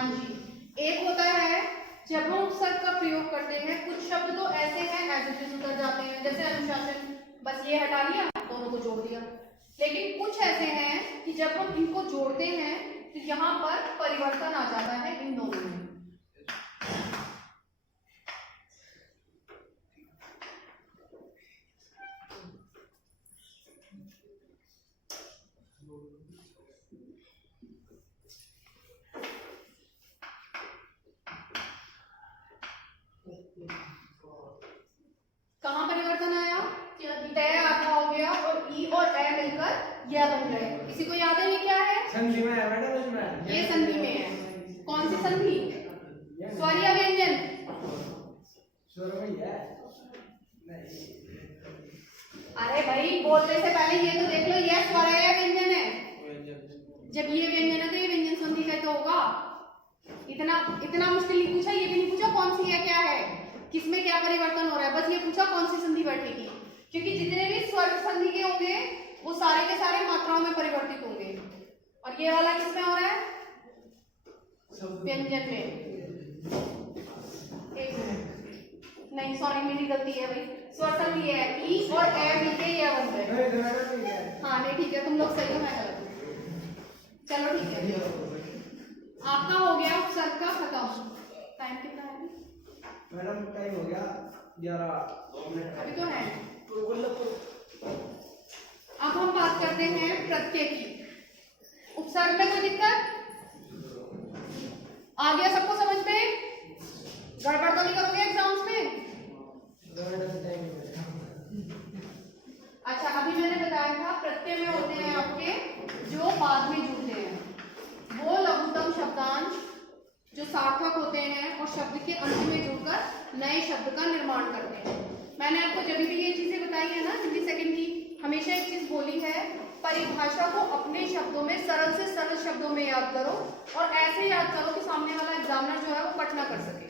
हाँ जी, एक होता है जब हम उपसर्ग का प्रयोग करते हैं, कुछ शब्द तो ऐसे हैं एज इट इज उतर जाते हैं, जैसे अनुशासन, बस ये हटा लिया, दोनों को जोड़ दिया। लेकिन कुछ ऐसे हैं कि जब हम इनको जोड़ते हैं तो यहाँ पर परिवर्तन आ जाता है इन दोनों में। कहाँ परिवर्तन आया? तय आधा हो गया और ई और ए मिलकर यह बन गए। किसी को याद है ये क्या है? संधि में है मैडम, उसमें ये संधि में है। कौन सी संधि? स्वर या व्यंजन? स्वर वही है। अरे भाई बोलने से पहले ये तो देख लो, ये स्वर है या व्यंजन है? जब ये व्यंजन है तो ये व्यंजन संधि है तो होगा। इतना मुश्किल नहीं पूछा, ये भी नहीं पूछा कौन सी है क्या है, किसमें क्या परिवर्तन हो रहा है, बस ये पूछा कौन सी संधि बैठेगी। क्योंकि जितने भी स्वर संधि के होंगे वो सारे के सारे मात्राओं में परिवर्तित होंगे। और ये वाला किसमें हो रहा है? व्यंजन में। एक मिनट, नहीं सॉरी मेरी गलती है भाई, स्वर संधि है, ई और ए मिलके ये बन गए। हाँ नहीं ठीक है, तुम लोग सही हो, मैं गलत हूँ। चलो ठीक है, आपका हो गया उपसर्ग का खत्म। टाइम कितना है मैडम? टाइम हो गया 11 मिनट अभी तो है। अब हम बात करते हैं प्रत्यय की। उपसर्ग में कोई दिक्कत आ गया सबको समझ में? गड़बड़ तो नहीं करोगे एग्जाम्स में? अच्छा, अभी मैंने बताया था प्रत्यय में होते हैं आपके जो बाद में जुड़ते हैं, वो लघुत्तम शब्दांश जो सार्थक होते हैं और शब्द के अंत में जुड़कर नए शब्द का निर्माण करते हैं। मैंने आपको जब भी ये चीजें बताई है ना हिंदी सेकंड की, हमेशा एक चीज बोली है, परिभाषा को अपने शब्दों में सरल से सरल शब्दों में याद करो और ऐसे याद करो कि सामने वाला एग्जामिनर जो है वो कट ना कर सके।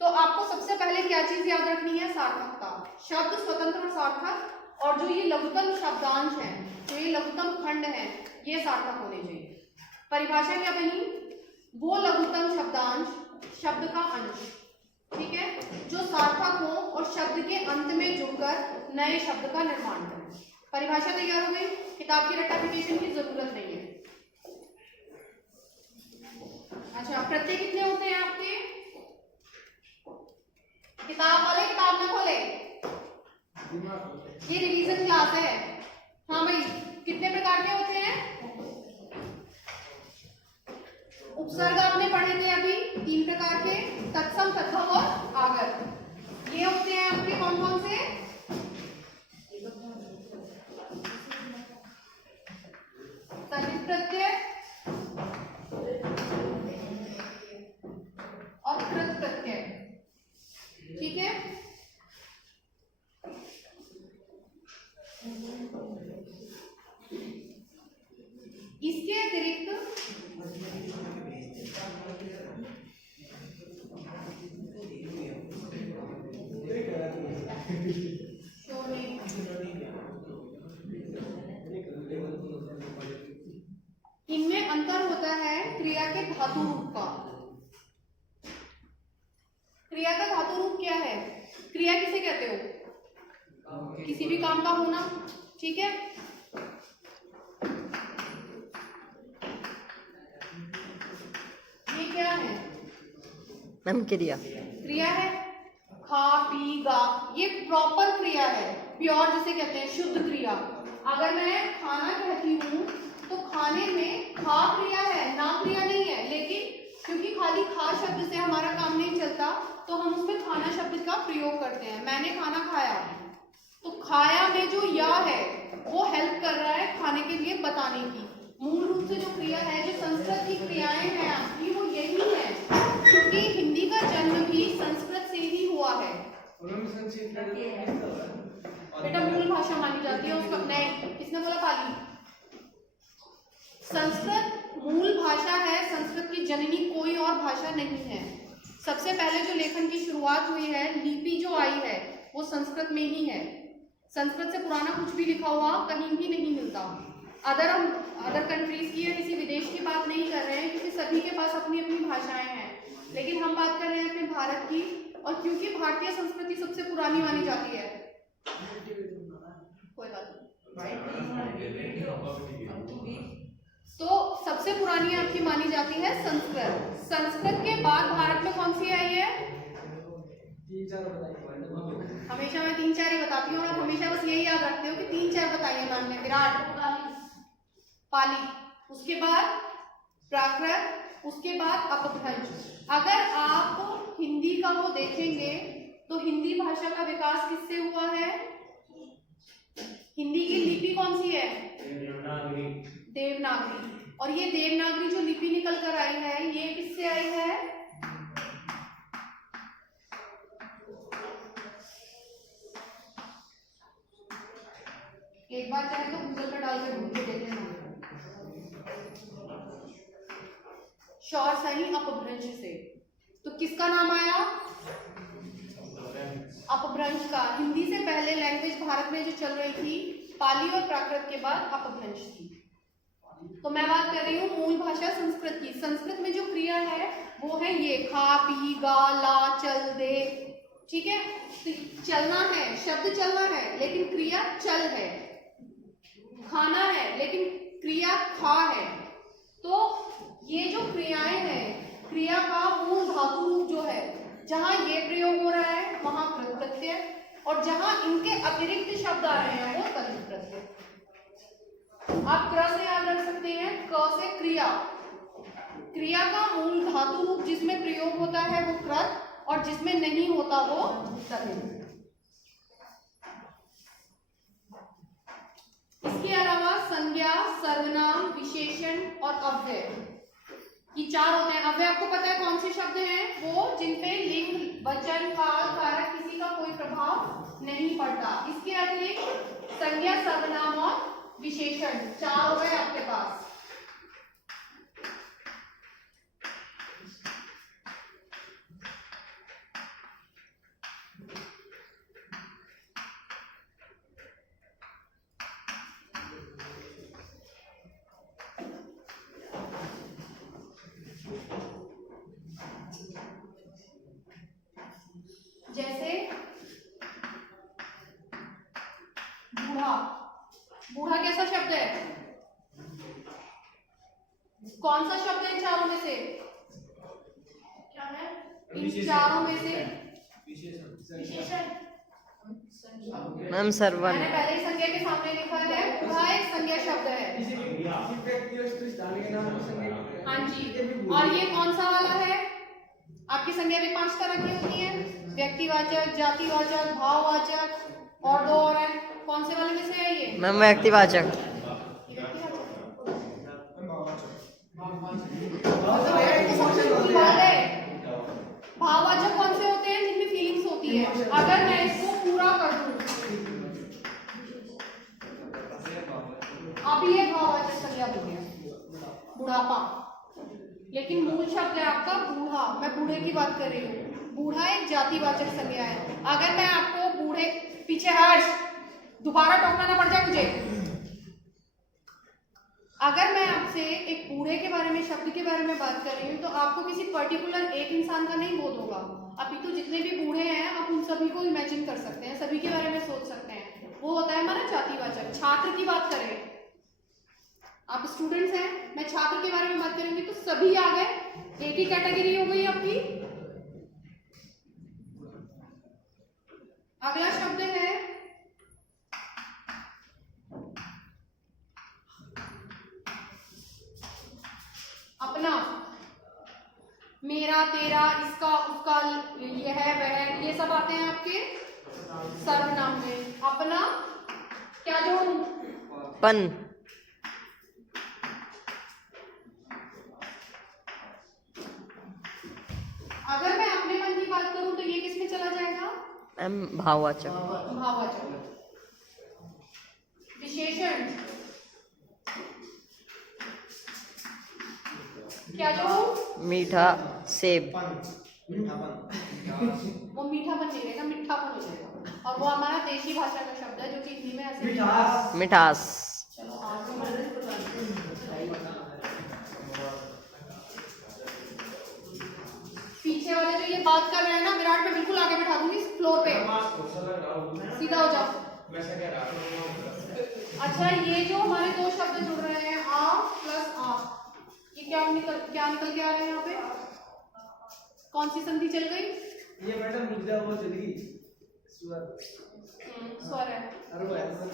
तो आपको सबसे पहले क्या चीज याद रखनी है? सार्थकता। शब्द स्वतंत्र और सार्थक, और जो ये लघुत्तम शब्दांश है, जो ये लघुत्तम खंड है, ये सार्थक होने चाहिए। परिभाषा क्या बनी? वो लघुत्तम शब्दांश शब्द का अंश, ठीक है, जो सार्थक हो और शब्द के अंत में जुड़कर नए शब्द का निर्माण करे। परिभाषा तैयार हो गई, किताब की रट्टाफिकेशन की जरूरत नहीं है। अच्छा, प्रत्यय कितने होते हैं आपके? किताब वाले किताब ना खोले, ये रिवीजन क्लास है। हाँ भाई, कितने प्रकार के होते हैं? उपसर्ग आपने पढ़े थे अभी 3 प्रकार के, तत्सम, तद्भव और आगत। ये होते हैं आपके कौन कौन से? तद्धित प्रत्यय और कृत प्रत्यय, ठीक है। इसके अतिरिक्त इनमें अंतर होता है क्रिया के धातु रूप का। क्रिया का धातु रूप क्या है? क्रिया किसे कहते हो? किसी भी काम का होना, ठीक है। ये क्या है? मैम क्रिया है। खा पी गा, ये प्रॉपर क्रिया है, प्योर जिसे कहते हैं शुद्ध क्रिया। अगर मैं खाना कहती हूँ तो खाने में खा क्रिया है, ना क्रिया नहीं है, लेकिन क्योंकि खाली खा शब्द से हमारा काम नहीं चलता तो हम उसमें खाना शब्द का प्रयोग करते हैं। मैंने खाना खाया, तो खाया में जो या है वो हेल्प कर रहा है खाने के लिए बताने की। मूल रूप से जो क्रिया है, जो संस्कृत की क्रियाएं हैं आपकी, वो यही है, क्योंकि हिंदी का जन्म भी संस्कृत से ही हुआ है। बेटा मूल भाषा मानी जाती है उसका, नहीं किसने बोला पाली? संस्कृत मूल भाषा है, संस्कृत की जननी कोई और भाषा नहीं है। सबसे पहले जो लेखन की शुरुआत हुई है, लिपि जो आई है, वो संस्कृत में ही है। संस्कृत से पुराना कुछ भी लिखा हुआ कहीं भी नहीं मिलता। अदर कंट्रीज की या किसी विदेश की बात नहीं कर रहे हैं, क्योंकि सभी के पास अपनी अपनी भाषाएं हैं, लेकिन हम बात कर रहे हैं अपने भारत की। और क्योंकि भारतीय संस्कृति सबसे पुरानी मानी जाती है, कोई बात नहीं, तो सबसे पुरानी आपकी मानी जाती है संस्कृत। संस्कृत के बाद भारत में कौन सी आई है? हमेशा मैं 3-4 ही बताती हूँ, आप हमेशा बस यही याद रखते हो कि 3-4 बताइए मैम ने। विराट, पाली, उसके बाद प्राकृत, उसके बाद अपभ्रंश। अगर आप हिंदी का वो देखेंगे तो हिंदी भाषा का विकास किससे हुआ है? हिंदी की लिपि कौन सी है? देवनागरी। और ये देवनागरी जो लिपि निकल कर आई है, ये किससे आई है? एक बार चाहे तो गूगल पर डाल के ढूंढ के देख लेना। शौर सही अपभ्रंश से। तो किसका नाम आया? अपभ्रंश का। हिंदी से पहले लैंग्वेज भारत में जो चल रही थी, पाली और प्राकृत के बाद अपभ्रंश थी। तो मैं बात कर रही हूँ मूल भाषा संस्कृत की। संस्कृत में जो क्रिया है वो है ये, खा, पी, गा, ला, चल, दे। ठीक है, चलना है, शब्द चलना है, लेकिन क्रिया चल है। खाना है, लेकिन क्रिया खा है। तो ये जो क्रियाएं हैं, क्रिया का मूल धातु रूप जो है, जहां ये प्रयोग हो रहा है वहां कृत प्रत्यय, और जहां इनके अतिरिक्त शब्द आ रहे हैं वो तद्धित प्रत्यय। आप क्र से याद रख सकते हैं, क से क्रिया। क्रिया का मूल धातु रूप जिसमें प्रयोग होता है वो कृत, और जिसमें नहीं होता वो तद्धित। इसके अलावा संज्ञा, सर्वनाम, विशेषण और अव्यय, ये 4 होते हैं। अव्यय आपको पता है कौन से शब्द हैं? वो जिनपे लिंग, वचन, काल, कारक किसी का कोई प्रभाव नहीं पड़ता। इसके अतिरिक्त संज्ञा, सर्वनाम और विशेषण 4 हो गए आपके पास। जैसे बूढ़ा। बूढ़ा कैसा शब्द है? कौन सा शब्द है इन चारों में से? क्या है इन चारों में से? विशेषण। Ma'am servant. मैंने पहले ही संज्ञा के सामने लिखा है, बूढ़ा एक संज्ञा शब्द है। हाँ जी। और ये कौन सा वाला है? आपकी संज्ञा भी 5 तरह की होती है, व्यक्तिवाचक, जातिवाचक, भाववाचक और 2 और है। कौन से वाले में से है ये? मैम व्यक्तिवाचक। भाववाचक कौन से होते हैं? जिनमें फीलिंग्स होती है। अगर मैं इसको पूरा कर दूं, अब ये भाववाचक संज्ञा हो गया, बुढ़ापा। लेकिन मूल शब्द है आपका बूढ़ा। मैं बूढ़े की बात कर रही हूँ। बूढ़ा एक जातिवाचक संज्ञा है। अगर मैं आपको बूढ़े, पीछे हर्ष, दोबारा टोकना ना पड़ जाए मुझे। अगर मैं आपसे एक बूढ़े के बारे में, शब्द के बारे में बात कर रही हूँ, तो आपको किसी पर्टिकुलर एक इंसान का नहीं बोध होगा। अपितु जितने भी बूढ़े हैं आप उन सभी को इमेजिन कर सकते हैं, सभी के बारे में सोच सकते हैं। वो होता है हमारा जातिवाचक। छात्र की बात करें, आप स्टूडेंट्स हैं, मैं छात्र के बारे में बात करूंगी तो सभी आ गए, एक ही कैटेगरी हो गई आपकी। अगला शब्द है अपना। मेरा, तेरा, इसका, उसका, यह, वह, ये सब आते हैं आपके सर्वनाम में। अपना क्या जोड़ूं? पन। अगर मैं अपने मन की बात करूं तो ये किस में चला जाएगा? भाववाचक। भाववाचक। विशेषण क्या जो? मीठा, सेब। वो मीठापन नहीं रहेगा, मिठापन हो जाएगा। और वो हमारा देशी भाषा का शब्द है जो कि हिंदी में ऐसे मिठास। चलो आगे पीछे वाले जो ये बात कर रहे हैं ना, विराट में बिल्कुल आगे बैठा दूंगी फ्लोर पे, सीधा हो जाओ। अच्छा, ये जो हमारे दो शब्द जुड़ रहे हैं आ प्लस आ, ये क्या निकल के आ रहे हैं यहाँ पे? कौन सी संधि चल गई? ये मैडम मुद्दा वो चली स्वर स्वर है। अरे वो ऐसा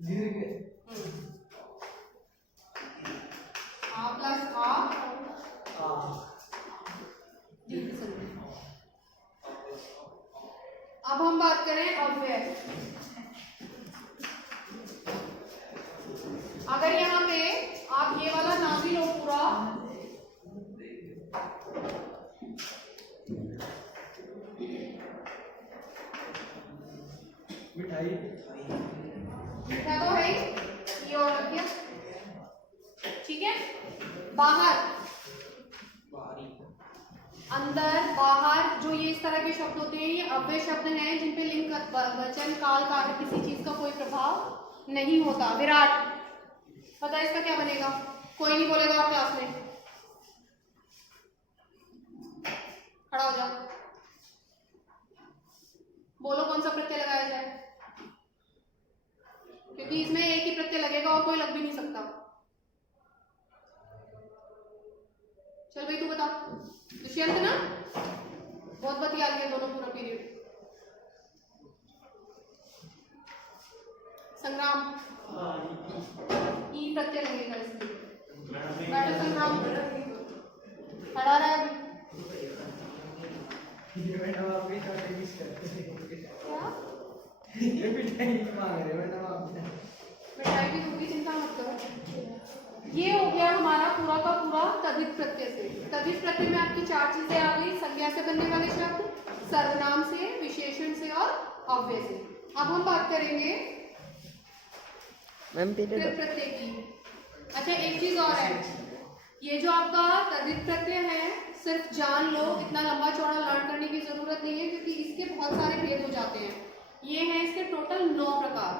दीर्घ आ प्लस आ दीर्घ संधि। अब हम बात करें अव्यय। अगर यहाँ पे आप ये वाला ना भी लो पूरा, मिठाई मीठा तो है ही, ये और रख दिया, ठीक है। बाहर, अंदर, बाहर, जो ये इस तरह के शब्द होते हैं ये अव्यय शब्द हैं जिनपे लिंग, वचन, काल, कार्य, किसी चीज का कोई प्रभाव नहीं होता। विराट, पता है इसका क्या बनेगा? कोई नहीं बोलेगा और क्लास में खड़ा हो जाओ, बोलो कौन सा प्रत्यय लगाया जाए, क्योंकि इसमें एक ही प्रत्यय लगेगा और कोई लग भी नहीं सकता। चल भाई तू बता। दुष्यंत ना, बहुत बतिया लिया दोनों पूरा पीरियड। संग्राम, ई प्रत्यय लगेगा इसमें। बैठो संग्राम, खड़ा रहा है। ये मैडम आप भी थोड़ा मिस करते हैं क्या? ये मिठाई मांग रहे मैडम आप। मिठाई भी दूंगी, चिंता मत करो। ये हो गया हमारा पूरा का पूरा तद्धित प्रत्यय से। तद्धित प्रत्यय में आपकी चार चीजें आ गई, संज्ञा से बनने वाले शब्द, सर्वनाम से, विशेषण से और अव्यय से। अब हम बात करेंगे कृत प्रत्यय की। अच्छा, एक चीज और है, ये जो आपका तद्धित प्रत्यय है, सिर्फ जान लो, इतना लंबा चौड़ा लर्न करने की जरूरत नहीं है, क्योंकि इसके बहुत सारे भेद हो जाते हैं। ये हैं इसके टोटल 9 प्रकार।